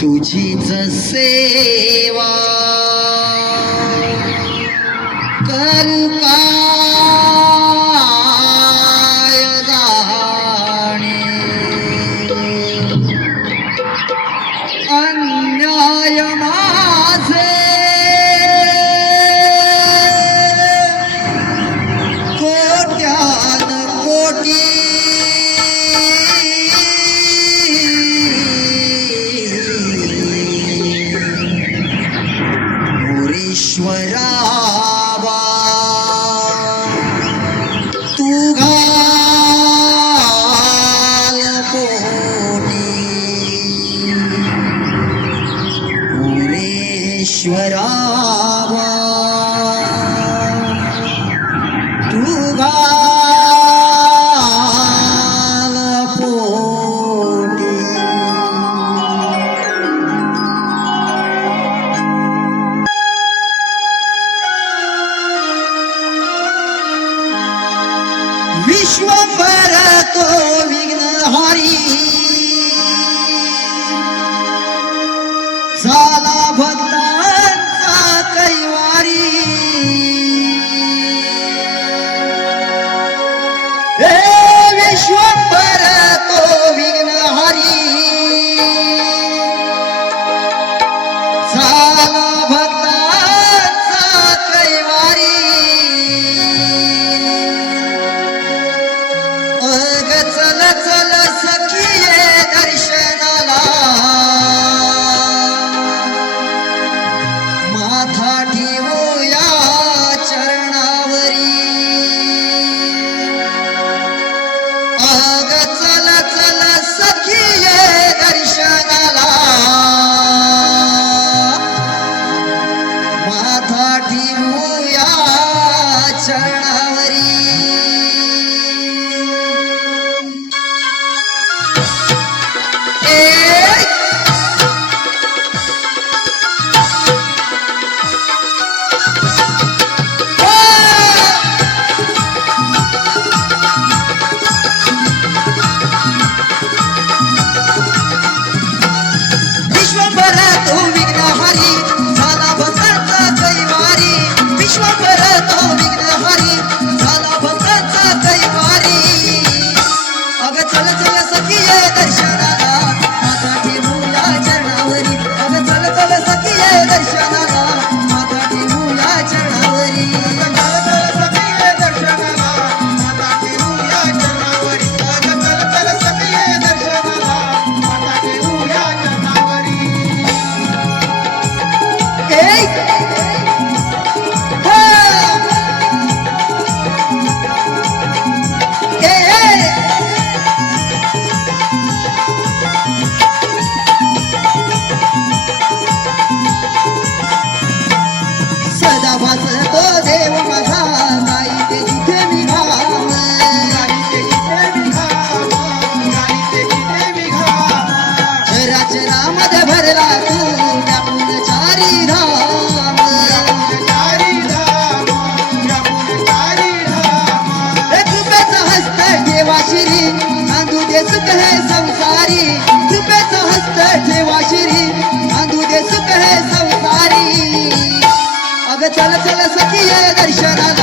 तुझीच सेवा करू का? Oh. ಸಖಿಯ ದರ್ಶನದ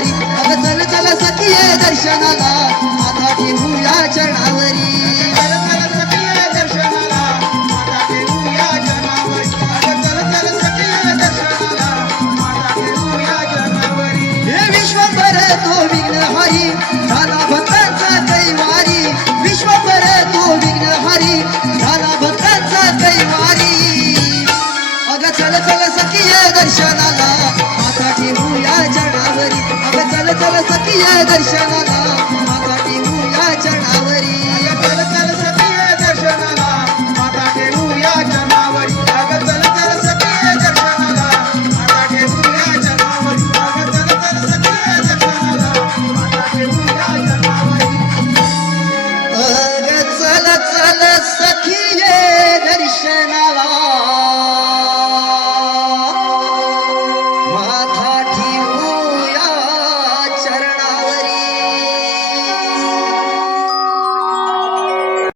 चरणावरी अगं चल चल सखिये दर्शनाला. माता ठेवूया हे विश्वभर तो विघ्नहारी झाला भक्तांचा कैवारी विश्वभर तो विघ्नहारी झाला भक्तांचा कैवारी अग चल चल सखिये दर्शनाला. दर्शनाला?